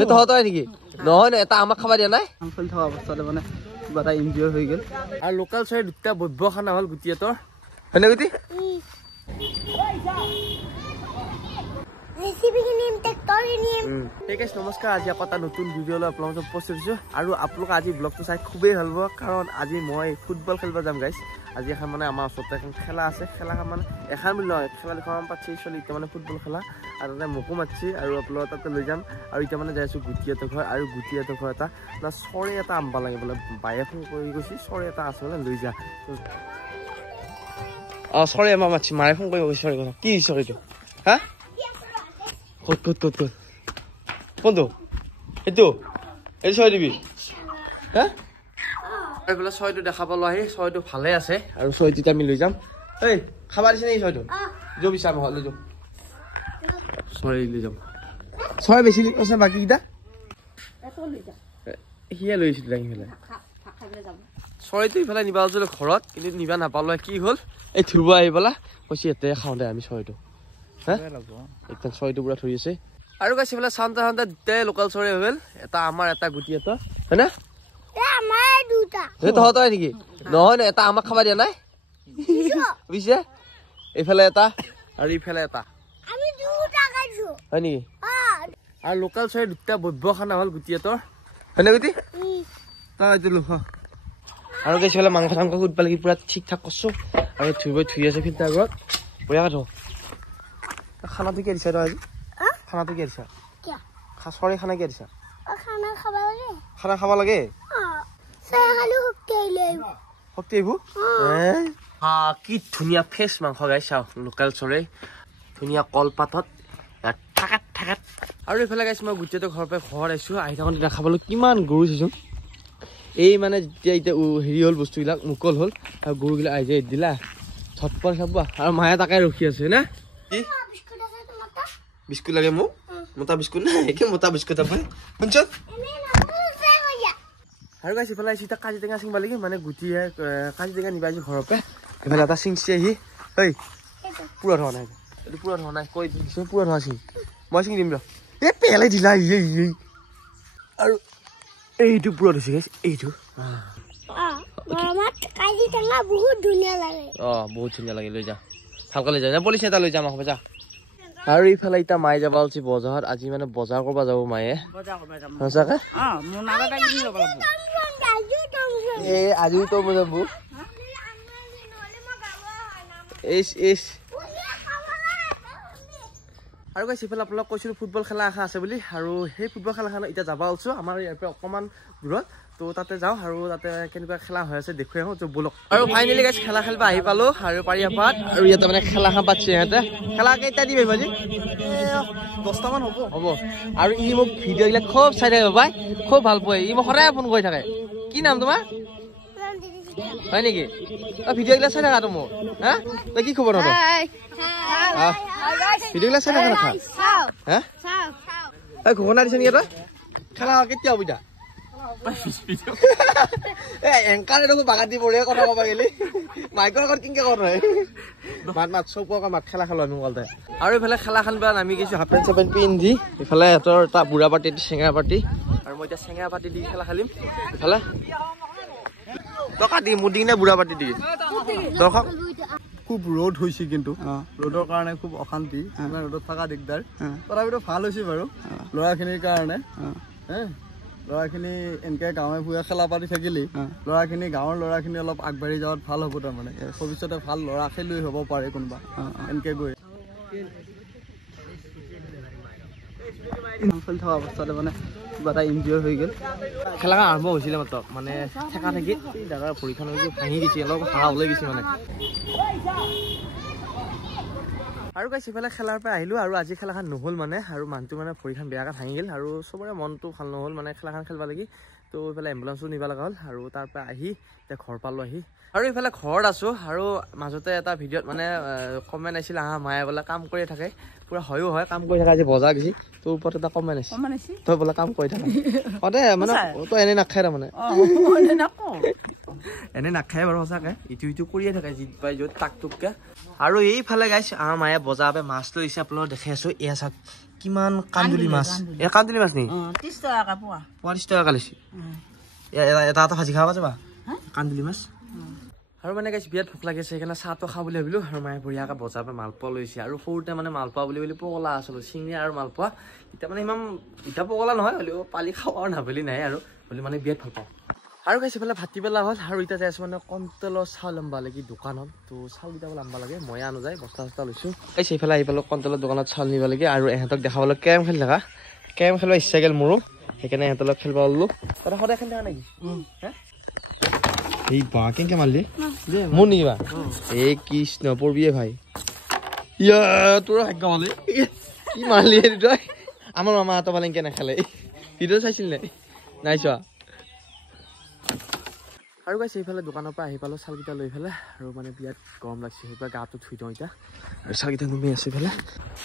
এই তহঁতই নেকি নহয় এটা আমাক খাবা দিয়া নাই চলি থকা অৱস্থাতে মানে কিবা এটা ইনজিঅৰ হৈ গ'ল আৰু লোকেল চৰাই দুটা বব্য খানা হ'ল গুটিহঁতৰ হয়নে গুটি নমস্কাৰ আজি আকৌ এটা নতুন ভিডিঅ' লৈ আপোনালোকক উপস্থিত হৈছোঁ আৰু আপোনালোকে আজি ব্লগটো চাই খুবেই ভাল পাব কাৰণ আজি মই ফুটবল খেলিব যাম গাইছ আজি এখন মানে আমাৰ ওচৰতে এখন খেলা আছে খেলাখন মানে এখন বুলি নহয় খেলা দুখন পাতিছে চলি এতিয়া মানে ফুটবল খেলা আৰু তাতে মোকো মাতিছে আৰু আপোনালোকৰ তাতে লৈ যাম আৰু এতিয়া মানে যাই আছোঁ গুটিহঁতৰ ঘৰ আৰু গুটিহঁতৰ ঘৰ এটা চৰাই এটা আনবা লাগে বোলে বায়ে ফোন কৰি গৈছে চৰাই এটা আছে বোলে লৈ যা চৰাই আমাৰ মাতিছে মায়ে ফোন কৰিব গৈছে চৰাই কথা কি চৰাইটো হা ক'ত কোনটো এইটো চৰাই দিবি হা এইফালে চৰাইটো দেখা পালো আহি চৰাইটো ভালে আছে আৰু চৰাইটোত আমি লৈ যাম এই খাবা দিছে নেকি চৰাইটো যো বিচাৰ মই লৈ যাম চৰাই লৈ যাম চৰাই বেছি আছে বাকীকেইটা সিয়ে লৈ আহিছিলো দাঙি পেলাই চৰাইটো ইফালে নিবা আছিলো ঘৰত কিন্তু নিবা নাপালো কি হ'ল এই থুব আহি পেলা কৈছে ইয়াতে খাওঁ দে আমি চৰাইটো হা একদম চৰাইটো পুৰা ধৰি আছে আৰু কৈছে পেলাই চাওঁতে দুটাই লোকেল চৰাই হৈ গ'ল এটা আমাৰ এটা গুটি এটা হয় না তহঁতই নেকি নহয় এটা আমাক খাবা দিয়া নাই বুজিছে এইফালে এটা আৰু ইফালে এটা হয় নেকি আৰু লোকেল চৰাই দুটা বব্য খানা হ'ল গুটিহঁতৰ হয়নে গুটি তই লোক আৰু কৈছে পেলাই মাংস চাংস সুধবা লাগি পুৰা ঠিক ঠাক কৰছো আৰু ধুই আছে ফিল্টাৰ ঘৰত বঢ়িয়াকৈ থওঁ খানাটো কি দিছা তই আজি খানাটো কি দিছা চৰাই খানা কি দিছা খানা খাব লাগে শক্তি আহিব কি ধুনীয়া ফ্ৰেছ মাংস গাই চাওঁ লোকেল চৰাই ধুনীয়া কলপাতত ঠাকাত আৰু এইফালে গাইছ মই গুটিহঁতৰ ঘৰৰ পৰা ঘৰত আহিছোঁ আহি থাকোঁতে দেখা পালোঁ কিমান গৰু চাইছোঁ এই মানে যেতিয়া এতিয়া হেৰি হ'ল বস্তুবিলাক মুকল হ'ল আৰু গৰুবিলাক আহি যায় দিলা ঝটপট চাব আৰু মায়ে তাকে ৰখি আছে না কি বিস্কুট লাগে মোক মতা বিস্কুট নাই কি মতা বিস্কুট আপুনি শুনছ আৰু গাইছ ইফালে আহিছোঁ এতিয়া কাজি টেঙা চিঙবা লাগি মানে গুটিয়ে কাজি টেঙা নিবা আহিছোঁ ঘৰৰ পৰা এইফালে এটা চিঙচি আহি ঐ পুৰা ধোৱা নাই এইটো পুৰা ধোৱা নাই কৈ দিছোঁ পুৰা ধোৱা চিঙি মই চিঙি দিম ৰ এই পেলাই দিলা আৰু এইটো পুৰা ধুইছে গাইছ এইটো বহুত ধুনীয়া লাগে লৈ যা ভালকৈ লৈ যা পলিচি এটা লৈ যাম আকৌ যা আৰু ইফালে এতিয়া মায়ে যাব ওলছি বজাৰত আজি মানে বজাৰ কৰিব যাব মায়ে সঁচাকে আজিও তো মই যাবো আৰু গাইছ ইফালে আপোনালোক কৈছিলোঁ ফুটবল খেলা আশা আছে বুলি আৰু সেই ফুটবল খেলাখন এতিয়া যাব ওলছোঁ আমাৰ ইয়াৰ পৰা অকণমান দূৰত তো তাতে যাওঁ আৰু তাতে কেনেকুৱা খেলা হৈ আছে দেখুৱাই আহোঁ ব'লক আৰু ফাইনেলি গাইছ খেলা খেলিব আহি পালোঁ আৰু পাৰিয়াপাত আৰু ইয়াতে মানে খেলাখন পাতিছে সিহঁতে খেলা কেইটা দিবি ভাজি 10টামান হ'ব আৰু ই মোক ভিডিঅ'বিলাক খুব চাই থাকে পাই খুব ভাল পায় ই মোক সদায় ফোন কৰি থাকে কি নাম তোমাৰ হয় নেকি ভিডিঅ'বিলাক চাই থাকা মোৰ হা তই কি খবৰ তহঁতৰ ভিডিঅ'বিলাক চাই থাকা নাখা হা ঘোষণা দিছে নেকি তই খেলা কেতিয়া হ'ব এতিয়া এংকাৰে দেখোন বাগান দি বঢ়িয়া কথা ক'ব গ'লে মাইকৰ আগত কেনেকৈ কথা হয় মাত চব মাত খেলা খেলো আমি কলতে আৰু এইফালে খেলাখন পৰা নামি গৈছোঁ হাফ পেণ্ট চাফ পেণ্ট পিন্ধি ইফালে সিহঁতৰ এটা বুঢ়া পাৰ্টি চেঙা পাৰ্টি আৰু মই এতিয়া চেঙা পাৰ্টি দি খেলা খেলিম ইফালে টকা দি মোৰ দি নে বুঢ়া পাৰ্টি দি দৰ্শক খুব ৰ'দ হৈছে কিন্তু ৰ'দৰ কাৰণে খুব অশান্তি ৰ'দত থকা দিগদাৰ তথাপিতো ভাল হৈছে বাৰু ল'ৰাখিনিৰ কাৰণে ল'ৰাখিনি এনেকৈ গাঁৱে ভূঞে খেলা পাতি থাকিলে ল'ৰাখিনি গাঁৱৰ ল'ৰাখিনি অলপ আগবাঢ়ি যোৱাত ভাল হ'ব তাৰমানে ভৱিষ্যতে ভাল ল'ৰা খেলুৱৈ হ'ব পাৰে কোনোবা এনেকৈ গৈ চলি থকা অৱস্থাতে মানে কিবা এটা ইনজিঅৰ হৈ গ'ল খেলাখন আৰম্ভ হৈছিলে মাত্ৰ মানে ঠেকা থাকি দাদাৰ ভৰিখন ভাঙি গৈছে অলপ হাৰা ওলাই গৈছে মানে আৰু গাইছ ইফালে খেলাৰ পৰা আহিলোঁ আৰু আজি খেলাখন নহ'ল মানে আৰু মানুহটো মানে ভৰিখন বেয়াকৈ ভাঙি গ'ল আৰু চবৰে মনটো ভাল নহ'ল মানে খেলাখন খেলিব লাগি তো এইফালে এম্বুলেঞ্চো নিব লগা হ'ল আৰু তাৰ পৰা আহি এতিয়া ঘৰ পালোঁ আহি আৰু এইফালে ঘৰত আছোঁ আৰু মাজতে এটা ভিডিঅ'ত মানে কমেণ্ট আহিছিল মায়ে বোলে কাম কৰি থাকে পুৰা হয়ো হয় কাম কৰি থাকে আজি বজাৰ গৈছে তোৰ ওপৰত এটা কমেণ্ট আহিছে তই বোলে কাম কৰি থাকা সদায় মানে তই এনেই নাখায় তাৰমানে এনে নাখায় বাৰু সঁচাকৈ ইটো কৰিয়ে থাকে যি পাই য'ত টাক টুককৈ আৰু এইফালে গাইছ আমাৰ মায়ে বজাৰৰ পৰা মাছ লৈ আহিছে আপোনালোকক দেখাই আছোঁ এয়া চাওক কিমান কান্দুলি মাছ এ কান্দুলি মাছ নি 30 টাকা পোৱা 40 টাকা লৈছে এটা এটা ভাজি খাবা যাবা কান্দুলি মাছ আৰু মানে গাইছ বিয়াত ভোক লাগিছে সেইকাৰণে চাহটো খাওঁ বুলি ভাবিলো আৰু মায়ে বঢ়িয়াকৈ বজাৰ পৰা মালপোৱা লৈছে আৰু সৰুতে মানে মালপোৱা বুলি পগলা আছিলোঁ চিঙৰি আৰু মালপোৱা এতিয়া মানে ইমান ইটা পগলা নহয় হ'লেও পালি খাওঁ আৰু নাভেলি নাই আৰু বুলি মানে বিয়াত ভাল পাওঁ আৰু গাইছ এইফালে ভাতিবেলা হ'ল আৰু এতিয়া যাই আছোঁ মানে কণ্ট্ৰলৰ চাউল আনবা লাগে দোকানত তো চাউলকেইটা বোলে আনবা লাগে মই আনো যায় বস্তা চস্তা লৈছোঁ গাইছ এইফালে আহি পালোঁ কণ্ট্ৰলৰ দোকানত চাউল নিব লাগে আৰু ইহঁতক দেখাবলৈ কেৰম খেলি থাকা কেৰম খেলিব ইচ্ছা গ'ল মোৰো সেইকাৰণে ইহঁতৰ লগত খেলিব ওলালোঁ তই সদায় খেলি থাকা নেকি এই বা কেনেকে মারলি মন নেকি বা এই কৃষ্ণ পড়বিয়ে ভাই ইয়া তোর ভাগ্য মারলি কি মারলি তই আমার মামা এত ভালো কেন খেলে ভিডিও চাইছিল নাই চোৱা আৰু গাইছ এইফালে দোকানৰ পৰা আহি পালোঁ চাউলকেইটা লৈ পেলাই আৰু মানে বিয়াত গৰম লাগছে সেইবাৰ গাটো ধুই দিওঁ এতিয়া আৰু চাউলকেইটা নুমি আছে এইফালে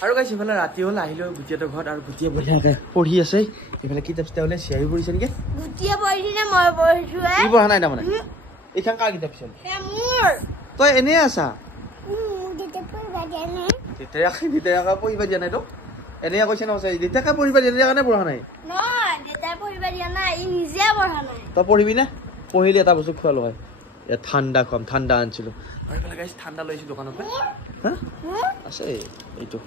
আৰু গাইছ এইফালে ৰাতি হ'ল আহিলোঁ গুটিয়াতৰ ঘৰত আৰু গুটিয়ে বঢ়িয়াকৈ পঢ়ি আছে এইফালে কিতাপ চিতাপ ওলাই চিঞাহী পৰিছে নেকি গুটিয়ে পঢ়িছে নে মই পঢ়িছো ই পঢ়া নাই তাৰমানে এইখান কাৰ কিতাপ পিছল তই এনেই আছা দেউতাকে পঢ়িব দিয়া নাই তো এনে কৈছে নহয় দেউতাকে পঢ়িব দিয়া নাই কাৰণে পঢ়া নাই তই পঢ়িবি নে পঢ়িলে এটা বস্তু খোৱালো হয় ঠাণ্ডা খুৱাম ঠাণ্ডা আনিছিলো আৰু এইফালে গাইছ ঠাণ্ডা লৈছো দোকানৰ পৰা আছে এইটো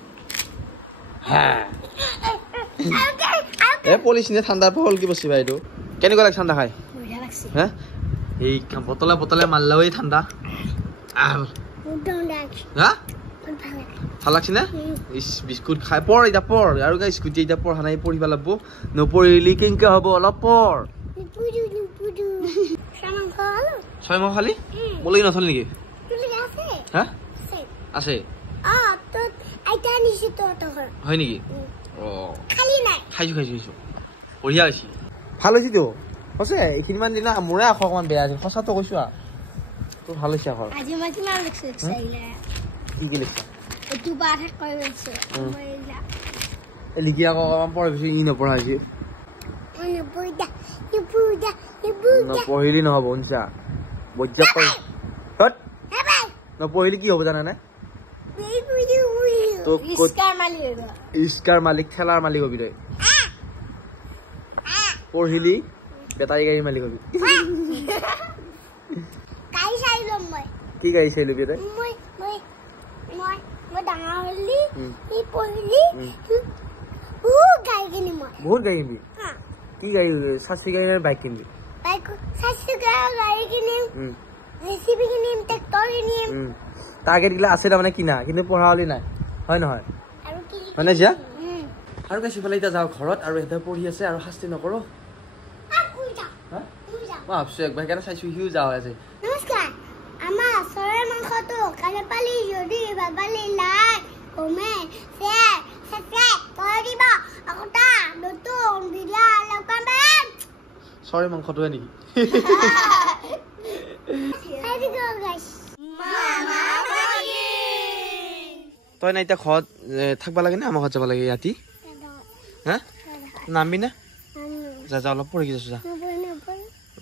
পলিচিনে ঠাণ্ডাৰ পৰা হ'ল কি বস্তি বা এইটো কেনেকুৱা লাগে ঠাণ্ডা খাই হা এই বটলে বটলে মারলা ওই ঠান্ডা ভাল লাগছে না বিস্কুট খাই পড় এটা পড় আর গাইছ গুটি এটা পড়া নাই পড়িব লাগবো নপড়িলি কেনকে হব অলপ পড় 6 মাহ খালি বলি নথল নেকি হ্যাঁ আছে হয় নেকি ও খাইছো বঢ়িয়া হৈছে ভাল হৈছে তো সঁচে এইখিনিমান দিনা মোৰে আখৰ অকণমান বেয়া আছিল সঁচাটো কৈছো তোৰ ভাল হৈছে আখৰ কি লিখছা লিখি আকৌ অকণমান পঢ়িছো ই নপঢ়া হৈছে নপঢ়িলি নহ'ব শুনিছা বৈজ্ঞা নপঢ়িলি কি হ'ব জানানে ইস্কাৰ মালিক খেলাৰ মালিক হবি তই পঢ়িলি বেটাৰী গাড়ী মালিক হবি কি গাড়ী চাই লবি তই বহুত গাড়ী কিনিবি কি গাড়ী চাচি গাড়ী নে বাইক কিনিবি টাৰ্গেট গিলা আছে তাৰমানে কিনা কিন্তু পঢ়া হলি নাই হয় নহয় মানে যা আৰু গাইছ ইফালে এতিয়া যাওঁ ঘৰত আৰু সিহঁতে পঢ়ি আছে আৰু শাস্তি নকৰোঁ মই ভাবছো একবাৰ সেইকাৰণে চাইছো সিও যাওঁ আছে নমস্কাৰ আমাৰ চৰাইৰ মাংসটো কালে পালি যদি বাবালি লাইক কমেন্ট শেয়াৰ সাবস্ক্ৰাইব কৰি দিব আকটা নতুন ভিডিও লগাম চৰাইৰ মাংসটোৱে নেকি তই না এতিয়া ঘৰত থাকবা লাগে নে আমাৰ ঘৰত যাব লাগে ৰাতি হা নামবি না যা যা অলপ পঢ়ি যাইছো যা